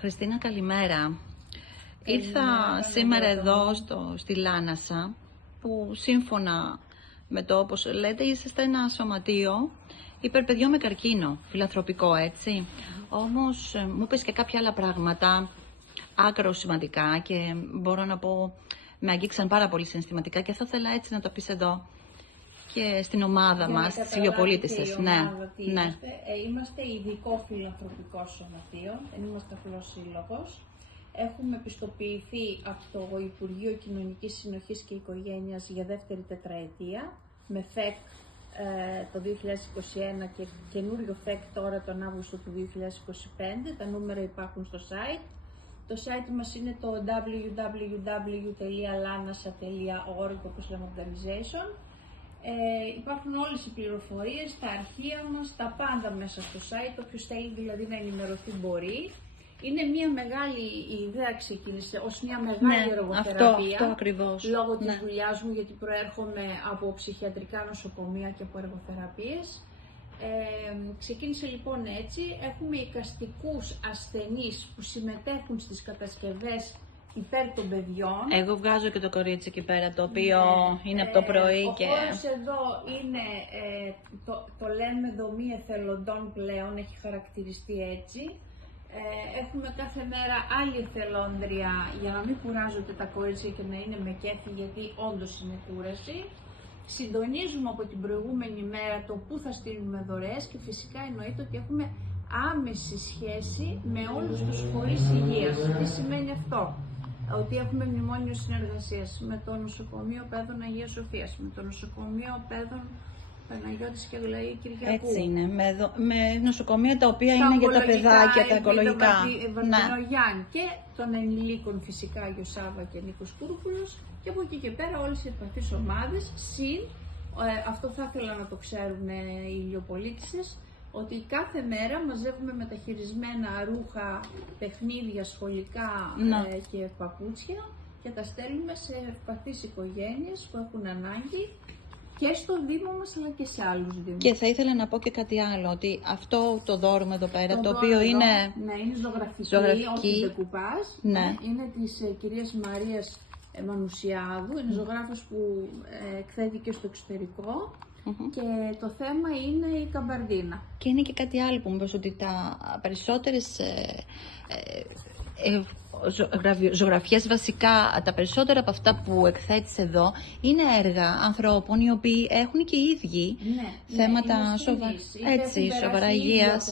Χριστίνα, καλημέρα. Ήρθα σήμερα εδώ στη Λάνασα, που σύμφωνα με το όπως λέτε είσαστε ένα σωματείο υπερπαιδιών με καρκίνο, φιλανθρωπικό, έτσι. Όμως μου είπες και κάποια άλλα πράγματα άκρο σημαντικά και μπορώ να πω με αγγίξαν πάρα πολύ συναισθηματικά και θα ήθελα έτσι να το πεις εδώ και στην ομάδα μας, στις ηλιοπολίτισσες. Ναι. Είμαστε ειδικό φιλανθρωπικό σωματείο, δεν είμαστε απλώς σύλλογος. Έχουμε πιστοποιηθεί από το Υπουργείο Κοινωνικής Συνοχής και Οικογένειας για δεύτερη τετραετία, με ΦΕΚ το 2021 και καινούριο ΦΕΚ τώρα τον Αύγουστο του 2025. Τα νούμερα υπάρχουν στο site. Το site μας είναι το www.lanasa.org, όπως λέμε organization. Υπάρχουν όλες οι πληροφορίες, τα αρχεία μας, τα πάντα μέσα στο site. Όποιος θέλει δηλαδή να ενημερωθεί μπορεί. Είναι μια μεγάλη ιδέα, ξεκίνησε ως μια μεγάλη εργοθεραπεία, αυτό ακριβώς. Λόγω της δουλειάς μου, γιατί προέρχομαι από ψυχιατρικά νοσοκομεία και από εργοθεραπείες. Ξεκίνησε λοιπόν έτσι. Έχουμε εικαστικούς ασθενείς που συμμετέχουν στις κατασκευές υπέρ των παιδιών. Εγώ βγάζω και το κορίτσι εκεί πέρα, το οποίο είναι από το πρωί. Ο χώρος εδώ είναι, το λέμε δομή εθελοντών πλέον, έχει χαρακτηριστεί έτσι. Έχουμε κάθε μέρα άλλη εθελόντρια για να μην κουράζονται τα κορίτσια και να είναι με κέφι, γιατί όντως είναι κούραση. Συντονίζουμε από την προηγούμενη μέρα το πού θα στείλουμε δωρεές και φυσικά εννοείται ότι έχουμε άμεση σχέση με όλους τους φορείς υγείας. Τι σημαίνει αυτό? Ότι έχουμε μνημόνιο συνεργασίας με το Νοσοκομείο Παιδών Αγίας Σοφίας, με το Νοσοκομείο Παιδών Παναγιώτης και Αγλαή Κυριακού. Έτσι είναι, με νοσοκομεία τα οποία είναι για τα παιδάκια, τα οικολογικά. Γιάννη και των ενηλίκων φυσικά, Άγιο Σάβα και Νίκος Κούρκουλος, και από εκεί και πέρα όλες οι ευπαθείς ομάδες, συν, αυτό θα ήθελα να το ξέρουν οι ηλιοπολίτισσες, ότι κάθε μέρα μαζεύουμε μεταχειρισμένα ρούχα, παιχνίδια, σχολικά και παπούτσια και τα στέλνουμε σε ευπαθείς οικογένειες που έχουν ανάγκη και στο Δήμο μας αλλά και σε άλλους Δήμους. Και θα ήθελα να πω και κάτι άλλο, ότι αυτό το δώρο εδώ πέρα, το οποίο εδώ, είναι... Ναι, είναι ζωγραφική, όχι κουπάζ, είναι της κυρίας Μαρίας Μανουσιάδου, είναι ζωγράφος που εκθέθηκε στο εξωτερικό. Και το θέμα είναι η καμπαρδίνα. Και είναι και κάτι άλλο που μου είπες, ότι τα περισσότερες ζωγραφιές, βασικά τα περισσότερα από αυτά που εκθέτεις εδώ, είναι έργα ανθρώπων οι οποίοι έχουν και οι ίδιοι θέματα σοβαρά υγείας.